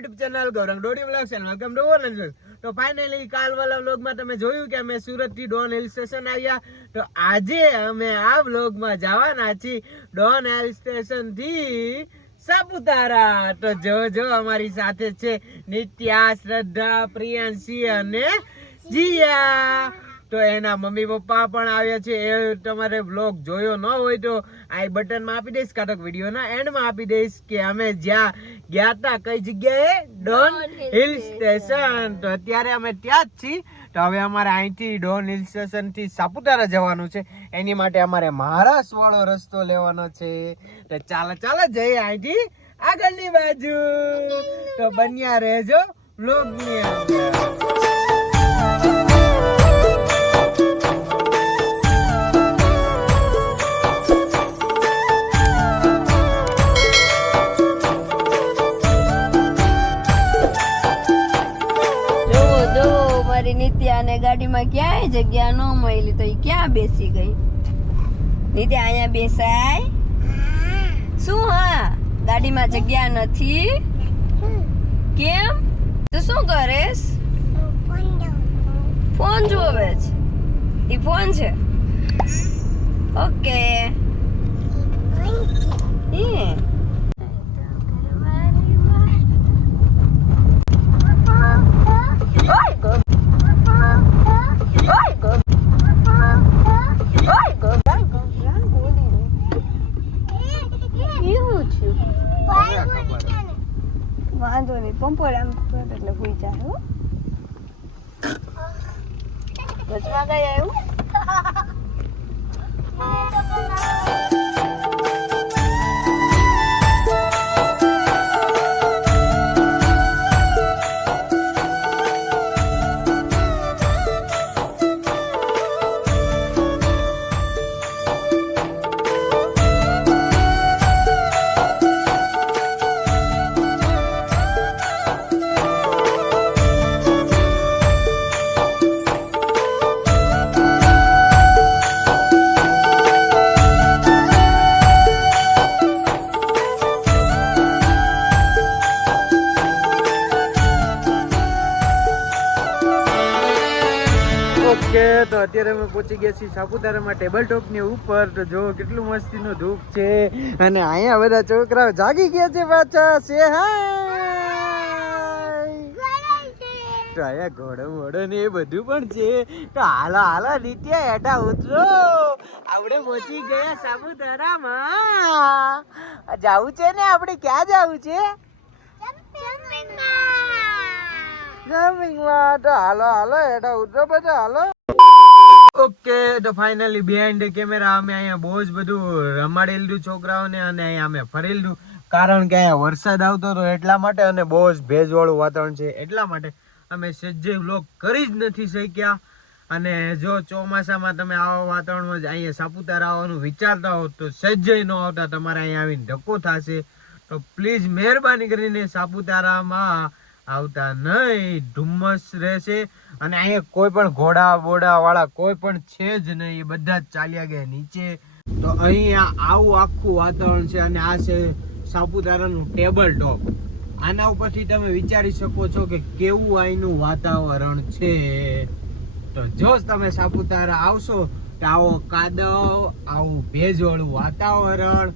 YouTube channel Gaurang Dodi vlogs and welcome to online vlogs. તો finally કાલ વાળા વ્લોગમાં તમે જોયું કે અમે સુરત થી ડોન હિલ સ્ટેશન આવ્યા. તો આજે અમે આ વ્લોગમાં જવાના છીએ ડોન હિલ સ્ટેશન થી સાપુતારા. તો જો અમારી સાથે છે નિત્યા, શ્રદ્ધા, પ્રિયાંશી અને જીયા. તો એના મમ્મી પપ્પા પણ આવ્યા છે. એ તમારે વ્લોગ જોયો ન હોય તો આઈ બટનમાં આપી દઈશ, કાટક વિડીયોના એન્ડમાં આપી દઈશ કે અમે જ્યાં ગયા હતા કઈ જગ્યાએ, ડોન હિલ સ્ટેશન. તો અત્યારે અમે ત્યાં જ છીએ. તો હવે અમારે અહીંથી ડોન હિલ સ્ટેશન થી સાપુતારા જવાનું છે. એની માટે અમારે મહારાષ્ટ્ર વાળો રસ્તો લેવાનો છે. તો ચાલો જઈએ અહીંથી આગળની બાજુ. તો બન્યા રહેજો વ્લોગની અંદર. નિત્યા ને ગાડીમાં ક્યાંય જગ્યા ન મળી તો ક્યાં બેસી ગઈ? નિત્યા અહીંયા બેસાય શું? હા, ગાડીમાં જગ્યા નથી. કેમ? તું શું કરેશ? ફોન જોવે છે. ઈ ફોન છે. ઓકે. વાંધો નહીં, પંપોડ આમ એટલે ભૂઈ જાય. વચમાં કઈ આવ્યું? ઓકે, તો અત્યારે અમે પહોંચી ગયા છીએ સાપુતારામાં ટેબલ ટોપ ની ઉપર. તો જો કેટલું મસ્તી નો ધૂપ છે અને અહીંયા બધા છોકરાઓ જાગી ગયા છે પાછા. સે હાય. તો અહીંયા ઘોડો મોડો ને એ બધું પણ છે. તો હાલો નિત્યા હેઠા ઉતરો, આપણે પહોંચી ગયા સાપુતારામાં. જાવું છે ને આપણે? ક્યાં જાવું છે? જમીનમાં. તો હાલો હેઠા ઉતરો બધા, હાલો. ઓકે, તો ફાઇનલી બિહાઇન્ડ કેમેરા અમે અહીંયા બહુ જ બધું રમાડેલું છોકરાઓને અને અહીંયા અમે ફરેલું, કારણ કે અહીંયા વરસાદ આવતો હતો એટલા માટે અને બહુ જ ભેજવાળું વાતાવરણ છે એટલા માટે અમે સજ્જે વ્લોગ કરી જ નથી શક્યા. અને જો ચોમાસામાં તમે આવા વાતાવરણમાં જ અહીંયા સાપુતારા આવવાનું વિચારતા હો તો સજ્જે ન આવતા, તમારે અહીંયા આવીને ધક્કો થશે. તો પ્લીઝ મહેરબાની કરીને સાપુતારામાં આવતા નહીં. ધુમ્મસ રહેશે અને અહીંયા કોઈ પણ ઘોડા બોડા વાળા કોઈ પણ છે જ નહીં, બધા જ ચાલ્યા ગયા નીચે. તો અહીંયા આવું આખું વાતાવરણ છે અને આ છે સાપુતારાનું ટેબલ ટોપ. આના ઉપરથી તમે વિચારી શકો છો કે કેવું અહીંનું વાતાવરણ છે. તો જો તમે સાપુતારા આવશો તો આવો કાદવ, આવું ભેજવાળું વાતાવરણ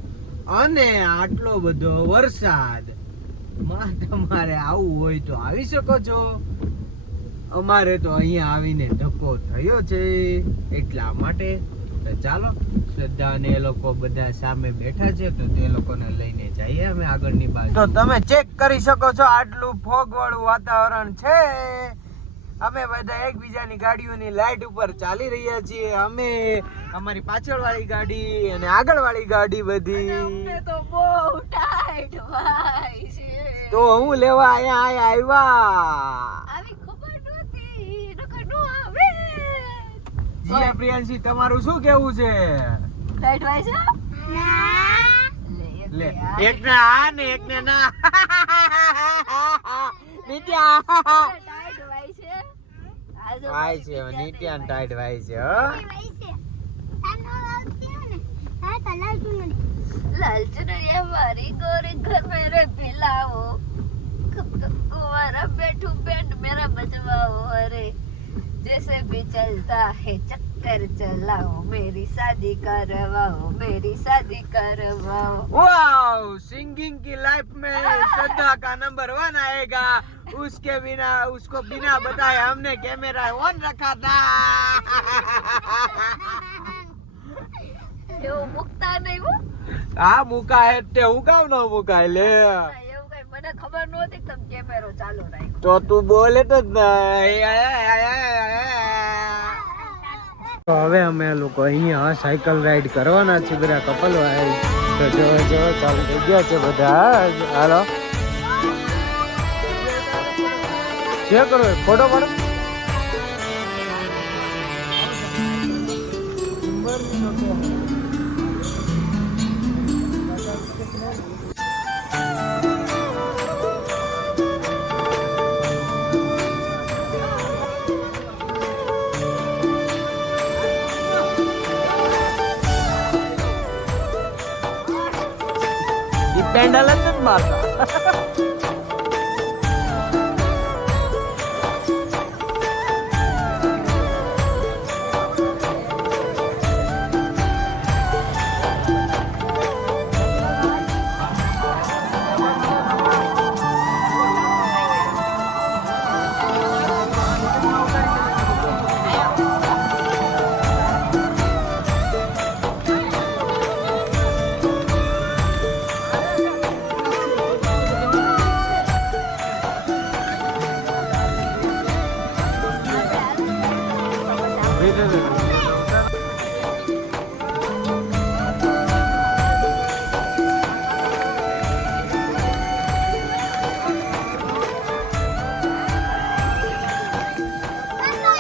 અને આટલો બધો વરસાદ માં તમારે આવવું હોય તો આવી શકો છો. અમારે તો અહીંયા આવીને ધક્કો થયો છે એટલા માટે. તો ચાલો, શ્રદ્ધા અને એ લોકો બધા સામે બેઠા છે તો તે લોકોને લઈને જઈએ અમે આગળની બાજુ. તો તમે ચેક કરી શકો છો આટલું ફોગ વાળું વાતાવરણ છે. અમે બધા એકબીજાની ગાડીઓની લાઈટ ઉપર ચાલી રહ્યા છીએ. અમે અમારી પાછળ વાળી ગાડી અને આગળ વાળી ગાડી બધી. તો બહુ ટાઈટ ભાઈ છે. તો હું લેવા અહીંયા આવ્યા. જી પ્રિયાંશી, તમારું શું કેવું છે? ટાઈટ ભાઈ છે? લે, એક ને આ ને એક ને ના. નિત્યા ટાઈટ ભાઈ છે. ભાઈ છે નિત્યા ને ટાઈટ ભાઈ છે. लाल चुनरिया हमारी गोरे घर मेरे पिलाओ. कब वैसे भी चलता है चक्कर चलाओ मेरी शादी करवाओ मेरी शादी करवाओ वाओ सिंगिंग की लाइफ में श्रद्धा का नंबर 1 आएगा उसके बिना उसको बिना बताए हमने कैमरा ऑन रखा था એવું મુકતા નહીં હો આ મુકાય તે હું કામ ન મુકાય લે એવું કઈ મને ખબર નહોતી કે તમે કેમેરો ચાલુ રાખ્યો તો તું બોલે તો જ તો હવે અમે લોકો અહીંયા સાયકલ રાઈડ કરવાના છે બધા કપલ તો જો ચાલુ થઈ ગયા છે બધા હાલો શું કરો ફોટો પાડો પેન્ડલ જ નથી મારતા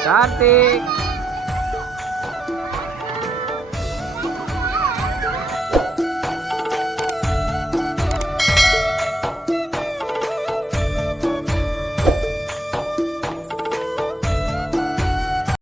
કાર્તિક